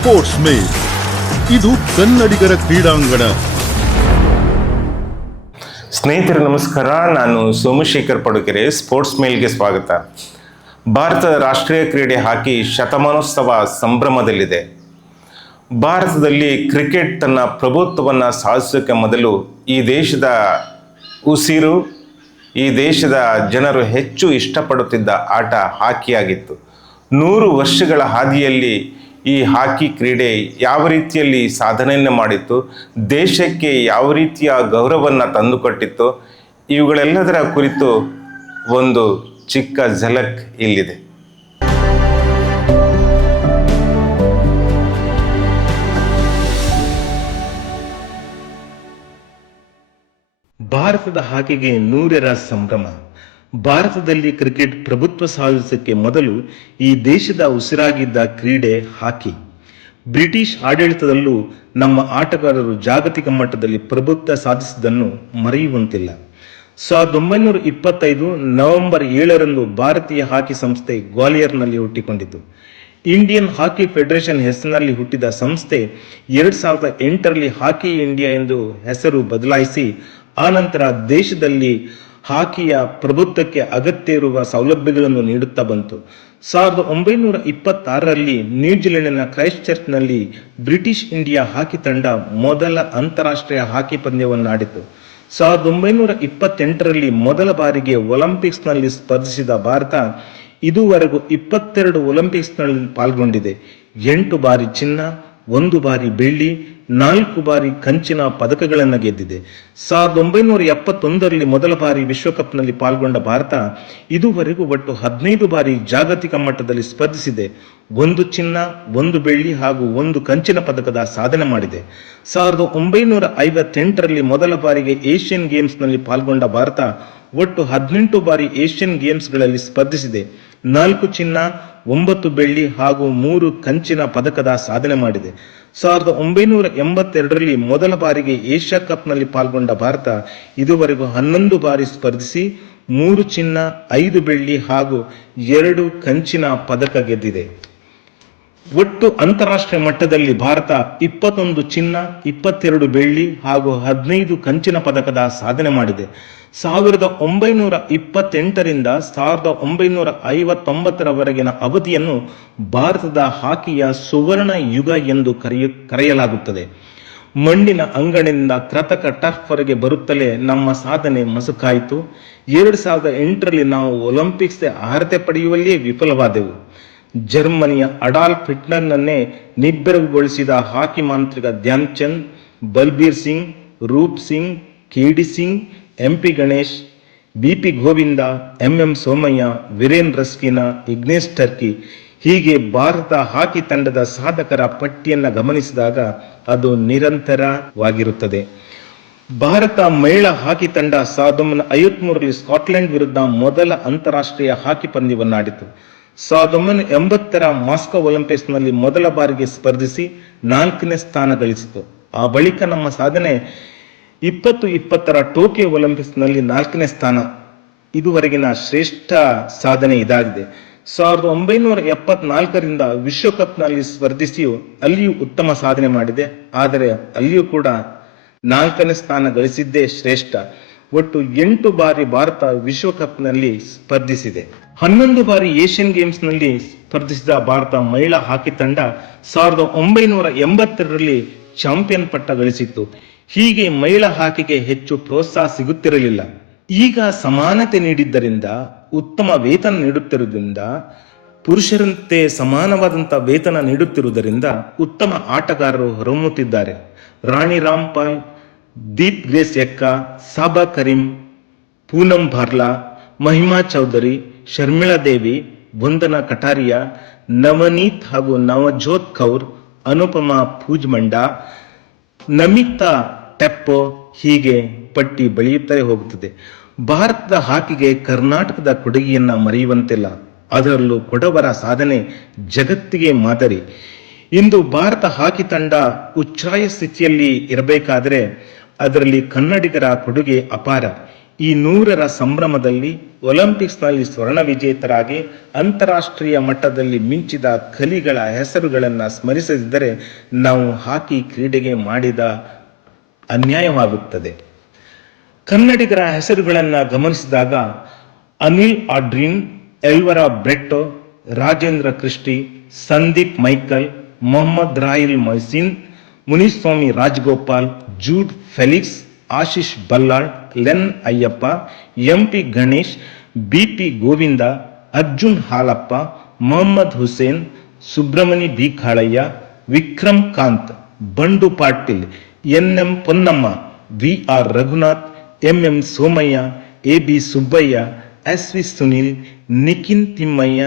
Sports ಮೇಲ್ ಇದು ಕನ್ನಡಿಗರ ಕ್ರೀಡಾಂಗಣ. ಸ್ನೇಹಿತರೆ ನಮಸ್ಕಾರ, ನಾನು ಸೋಮಶೇಖರ್ ಪಡುಕೆರೆ. ಸ್ಪೋರ್ಟ್ಸ್ ಮೇಲ್ಗೆ ಸ್ವಾಗತ. ಭಾರತದ ರಾಷ್ಟ್ರೀಯ ಕ್ರೀಡೆ ಹಾಕಿ ಶತಮಾನೋತ್ಸವ ಸಂಭ್ರಮದಲ್ಲಿದೆ. ಭಾರತದಲ್ಲಿ ಕ್ರಿಕೆಟ್ ತನ್ನ ಪ್ರಭುತ್ವವನ್ನು ಸಾಧಿಸೋಕ್ಕೆ ಮೊದಲು ಈ ದೇಶದ ಉಸಿರು, ಈ ದೇಶದ ಜನರು ಹೆಚ್ಚು ಇಷ್ಟಪಡುತ್ತಿದ್ದ ಆಟ ಹಾಕಿಯಾಗಿತ್ತು. 100 ವರ್ಷಗಳ ಹಾದಿಯಲ್ಲಿ ಈ ಹಾಕಿ ಕ್ರೀಡೆ ಯಾವ ರೀತಿಯಲ್ಲಿ ಸಾಧನೆಯನ್ನು ಮಾಡಿತ್ತು, ದೇಶಕ್ಕೆ ಯಾವ ರೀತಿಯ ಗೌರವವನ್ನು ತಂದುಕೊಟ್ಟಿತ್ತು, ಇವುಗಳೆಲ್ಲದರ ಕುರಿತು ಒಂದು ಚಿಕ್ಕ ಝಲಕ್ ಇಲ್ಲಿದೆ. ಭಾರತದ ಹಾಕಿಗೆ 100ರ ಸಂಭ್ರಮ. ಭಾರತದಲ್ಲಿ ಕ್ರಿಕೆಟ್ ಪ್ರಭುತ್ವ ಸಾಧಿಸಕ್ಕೆ ಮೊದಲು ಈ ದೇಶದ ಉಸಿರಾಗಿದ್ದ ಕ್ರೀಡೆ ಹಾಕಿ. ಬ್ರಿಟಿಷ್ ಆಡಳಿತದಲ್ಲೂ ನಮ್ಮ ಆಟಗಾರರು ಜಾಗತಿಕ ಮಟ್ಟದಲ್ಲಿ ಪ್ರಭುತ್ವ ಸಾಧಿಸಿದ್ದನ್ನು ಮರೆಯುವಂತಿಲ್ಲ. 1925 ನವೆಂಬರ್ 7ರಂದು ಭಾರತೀಯ ಹಾಕಿ ಸಂಸ್ಥೆ ಗ್ವಾಲಿಯರ್ನಲ್ಲಿ ಹುಟ್ಟಿಕೊಂಡಿತು. ಇಂಡಿಯನ್ ಹಾಕಿ ಫೆಡರೇಷನ್ ಹೆಸರಿನಲ್ಲಿ ಹುಟ್ಟಿದ ಸಂಸ್ಥೆ 2008ರಲ್ಲಿ ಹಾಕಿ ಇಂಡಿಯಾ ಎಂದು ಹೆಸರು ಬದಲಾಯಿಸಿ ಆನಂತರ ದೇಶದಲ್ಲಿ ಹಾಕಿಯ ಪ್ರಭುತ್ವಕ್ಕೆ ಅಗತ್ಯ ಇರುವ ಸೌಲಭ್ಯಗಳನ್ನು ನೀಡುತ್ತಾ ಬಂತು. 1926ರಲ್ಲಿ ನ್ಯೂಜಿಲೆಂಡಿನ ಕ್ರೈಸ್ಟ್ ಚರ್ಚ್ನಲ್ಲಿ ಬ್ರಿಟಿಷ್ ಇಂಡಿಯಾ ಹಾಕಿ ತಂಡ ಮೊದಲ ಅಂತಾರಾಷ್ಟ್ರೀಯ ಹಾಕಿ ಪಂದ್ಯವನ್ನು ಆಡಿತು. 1928ರಲ್ಲಿ ಮೊದಲ ಬಾರಿಗೆ ಒಲಿಂಪಿಕ್ಸ್ನಲ್ಲಿ ಸ್ಪರ್ಧಿಸಿದ ಭಾರತ ಇದುವರೆಗೂ 22 ಒಲಿಂಪಿಕ್ಸ್ನಲ್ಲಿ ಪಾಲ್ಗೊಂಡಿದೆ. 8 ಬಾರಿ ಚಿನ್ನ, 1 ಬಾರಿ ಬೆಳ್ಳಿ, 4 ಬಾರಿ ಕಂಚಿನ ಪದಕಗಳನ್ನು ಗೆದ್ದಿದೆ. 1971ರಲ್ಲಿ ಮೊದಲ ಬಾರಿ ವಿಶ್ವಕಪ್ನಲ್ಲಿ ಪಾಲ್ಗೊಂಡ ಭಾರತ ಇದುವರೆಗೂ ಒಟ್ಟು 15 ಬಾರಿ ಜಾಗತಿಕ ಮಟ್ಟದಲ್ಲಿ ಸ್ಪರ್ಧಿಸಿದೆ. 1 ಚಿನ್ನ, 1 ಬೆಳ್ಳಿ ಹಾಗೂ 1 ಕಂಚಿನ ಪದಕದ ಸಾಧನೆ ಮಾಡಿದೆ. 1958ರಲ್ಲಿ ಮೊದಲ ಬಾರಿಗೆ ಏಷ್ಯನ್ ಗೇಮ್ಸ್ನಲ್ಲಿ ಪಾಲ್ಗೊಂಡ ಭಾರತ ಒಟ್ಟು 18 ಬಾರಿ ಏಷ್ಯನ್ ಗೇಮ್ಸ್ಗಳಲ್ಲಿ ಸ್ಪರ್ಧಿಸಿದೆ. 4 ಚಿನ್ನ, 9 ಬೆಳ್ಳಿ ಹಾಗೂ 3 ಕಂಚಿನ ಪದಕದ ಸಾಧನೆ ಮಾಡಿದೆ. 1982ರಲ್ಲಿ ಮೊದಲ ಬಾರಿಗೆ ಏಷ್ಯಾ ಕಪ್ನಲ್ಲಿ ಪಾಲ್ಗೊಂಡ ಭಾರತ ಇದುವರೆಗೂ 11 ಬಾರಿ ಸ್ಪರ್ಧಿಸಿ 3 ಚಿನ್ನ, 5 ಬೆಳ್ಳಿ ಹಾಗೂ 2 ಕಂಚಿನ ಪದಕ ಗೆದ್ದಿದೆ. ಒಟ್ಟು ಅಂತಾರಾಷ್ಟ್ರೀಯ ಮಟ್ಟದಲ್ಲಿ ಭಾರತ 21 ಚಿನ್ನ, 22 ಬೆಳ್ಳಿ ಹಾಗೂ 15 ಕಂಚಿನ ಪದಕದ ಸಾಧನೆ ಮಾಡಿದೆ. 1928ರಿಂದ 1959ರವರೆಗಿನ ಅವಧಿಯನ್ನು ಭಾರತದ ಹಾಕಿಯ ಸುವರ್ಣ ಯುಗ ಎಂದು ಕರೆಯಲಾಗುತ್ತದೆ. ಮಣ್ಣಿನ ಅಂಗಣಿನಿಂದ ಕೃತಕ ಟರ್ಫ್ ವರೆಗೆ ಬರುತ್ತಲೇ ನಮ್ಮ ಸಾಧನೆ ಮಸುಕಾಯಿತು. 2008ರಲ್ಲಿ ನಾವು ಒಲಿಂಪಿಕ್ಸ್ ಅರ್ಹತೆ ಪಡೆಯುವಲ್ಲಿಯೇ ವಿಫಲವಾದೆವು. ಜರ್ಮನಿಯ ಅಡಾಲ್ಫ್ ಹಿಟ್ಲರ್ನನ್ನೇ ನಿಬ್ಬೆರಗುಗೊಳಿಸಿದ ಹಾಕಿ ಮಾಂತ್ರಿಕ Dhyan Chand, Balbir Singh, Roop Singh, KD Singh, MP Ganesh, BP Govinda, MM Somaiya, Viren Rasquinha, Ignace Tirkey ಹೀಗೆ ಭಾರತ ಹಾಕಿ ತಂಡದ ಸಾಧಕರ ಪಟ್ಟಿಯನ್ನು ಗಮನಿಸಿದಾಗ ಅದು ನಿರಂತರವಾಗಿರುತ್ತದೆ. ಭಾರತ ಮಹಿಳಾ ಹಾಕಿ ತಂಡ 1953ರಲ್ಲಿ ಸ್ಕಾಟ್ಲೆಂಡ್ ವಿರುದ್ಧ ಮೊದಲ ಅಂತಾರಾಷ್ಟ್ರೀಯ ಹಾಕಿ ಪಂದ್ಯವನ್ನು ಆಡಿತು. 1980ರ ಮಾಸ್ಕೋ ಒಲಿಂಪಿಕ್ಸ್ನಲ್ಲಿ ಮೊದಲ ಬಾರಿಗೆ ಸ್ಪರ್ಧಿಸಿ 4ನೇ ಸ್ಥಾನ ಗಳಿಸಿತು. ಆ ಬಳಿಕ ನಮ್ಮ ಸಾಧನೆ 2020ರ ಟೋಕಿಯೋ ಒಲಿಂಪಿಕ್ಸ್ನಲ್ಲಿ 4ನೇ ಸ್ಥಾನ. ಇದುವರೆಗಿನ ಶ್ರೇಷ್ಠ ಸಾಧನೆ ಇದಾಗಿದೆ. 1974ರಿಂದ ವಿಶ್ವಕಪ್ನಲ್ಲಿ ಸ್ಪರ್ಧಿಸಿಯೂ ಅಲ್ಲಿಯೂ ಉತ್ತಮ ಸಾಧನೆ ಮಾಡಿದೆ. ಆದರೆ ಅಲ್ಲಿಯೂ ಕೂಡ 4ನೇ ಸ್ಥಾನ ಗಳಿಸಿದ್ದೇ ಶ್ರೇಷ್ಠ. ಒಟ್ಟು 8 ಬಾರಿ ಭಾರತ ವಿಶ್ವಕಪ್ನಲ್ಲಿ ಸ್ಪರ್ಧಿಸಿದೆ. 11 ಬಾರಿ ಏಷ್ಯನ್ ಗೇಮ್ಸ್ನಲ್ಲಿ ಸ್ಪರ್ಧಿಸಿದ ಭಾರತ ಮಹಿಳಾ ಹಾಕಿ ತಂಡ 1982ರಲ್ಲಿ ಚಾಂಪಿಯನ್ ಪಟ್ಟ ಗಳಿಸಿತ್ತು. ಹೀಗೆ ಮಹಿಳಾ ಹಾಕಿಗೆ ಹೆಚ್ಚು ಪ್ರೋತ್ಸಾಹ ಸಿಗುತ್ತಿರಲಿಲ್ಲ. ಈಗ ಸಮಾನತೆ ನೀಡಿದ್ದರಿಂದ, ಉತ್ತಮ ವೇತನ ನೀಡುತ್ತಿರುವುದರಿಂದ, ಪುರುಷರಂತೆ ಸಮಾನವಾದಂಥ ವೇತನ ನೀಡುತ್ತಿರುವುದರಿಂದ ಉತ್ತಮ ಆಟಗಾರರು ಹೊರಹೊಮ್ಮುತ್ತಿದ್ದಾರೆ. ರಾಣಿ ರಾಮ್ಪಾಲ್, ದೀಪ್ ಗ್ರೇಸ್ ಎಕ್ಕಾ, ಸಾಬಾ ಕರೀಂ, ಪೂನಂ ಬಾರ್ಲಾ, ಮಹಿಮಾ ಚೌಧರಿ, ಶರ್ಮಿಳಾ ದೇವಿ, ವಂದನಾ ಕಟಾರಿಯಾ, ನವನೀತ್ ಹಾಗೂ ನವಜೋತ್ ಕೌರ್, ಅನುಪಮಾ ಪೂಜ್ಮಂಡಾ, ನಮಿತಾ ಟೆಪ್ಪೋ ಹೀಗೆ ಪಟ್ಟಿ ಬೆಳೆಯುತ್ತಲೇ ಹೋಗುತ್ತದೆ. ಭಾರತದ ಹಾಕಿಗೆ ಕರ್ನಾಟಕದ ಕೊಡುಗೆಯನ್ನ ಮರೆಯುವಂತಿಲ್ಲ. ಅದರಲ್ಲೂ ಕೊಡವರ ಸಾಧನೆ ಜಗತ್ತಿಗೆ ಮಾದರಿ. ಇಂದು ಭಾರತ ಹಾಕಿ ತಂಡ ಉಚ್ಛ್ರಾಯ ಸ್ಥಿತಿಯಲ್ಲಿ ಇರಬೇಕಾದರೆ ಅದರಲ್ಲಿ ಕನ್ನಡಿಗರ ಕೊಡುಗೆ ಅಪಾರ. ಈ 100ರ ಸಂಭ್ರಮದಲ್ಲಿ ಒಲಿಂಪಿಕ್ಸ್ನಲ್ಲಿ ಸ್ವರ್ಣ ವಿಜೇತರಾಗಿ ಅಂತಾರಾಷ್ಟ್ರೀಯ ಮಟ್ಟದಲ್ಲಿ ಮಿಂಚಿದ ಕಲಿಗಳ ಹೆಸರುಗಳನ್ನು ಸ್ಮರಿಸದಿದ್ದರೆ ನಾವು ಹಾಕಿ ಕ್ರೀಡೆಗೆ ಮಾಡಿದ ಅನ್ಯಾಯವಾಗುತ್ತದೆ. ಕನ್ನಡಿಗರ ಹೆಸರುಗಳನ್ನು ಗಮನಿಸಿದಾಗ Anil Adrian, Elvera Britto, Rajendra Christy, Sandeep Michael, Mohammed Rahil Mohsin, Muniswamy Rajagopal, Jude Felix, Ashish Ballal, Len Aiyappa, MP Ganesh, BP Govinda, Arjun Halappa, Mohammed Hussain, Subramani B Kalaiah, Vikram Kanth, Bandu Patil, NM. Ponnamma, VR. Raghunath, MM. Somaiya, AB. Subbaiah, SV. Sunil, Nikhin Thimmaiah,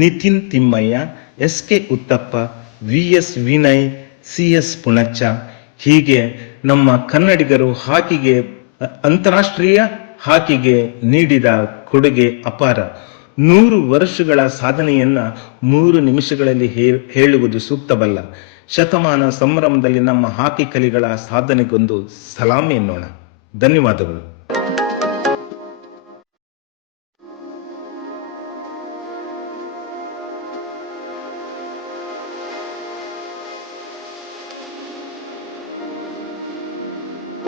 Nitin Thimmaiah, SK. Uthappa, VS. Vinay, CS. Poonacha, ಹೀಗೆ ನಮ್ಮ ಕನ್ನಡಿಗರು ಹಾಕಿಗೆ ಅಂತಾರಾಷ್ಟ್ರೀಯ ಹಾಕಿಗೆ ನೀಡಿದ ಕೊಡುಗೆ ಅಪಾರ. 100 ವರ್ಷಗಳ ಸಾಧನೆಯನ್ನ 3 ನಿಮಿಷಗಳಲ್ಲಿ ಹೇಳುವುದು ಸೂಕ್ತವಲ್ಲ. ಶತಮಾನ ಸಂಭ್ರಮದಲ್ಲಿ ನಮ್ಮ ಹಾಕಿ ಕಲಿಗಳ ಸಾಧನೆಗೊಂದು ಸಲಾಮಿ ಎನ್ನೋಣ. ಧನ್ಯವಾದಗಳು.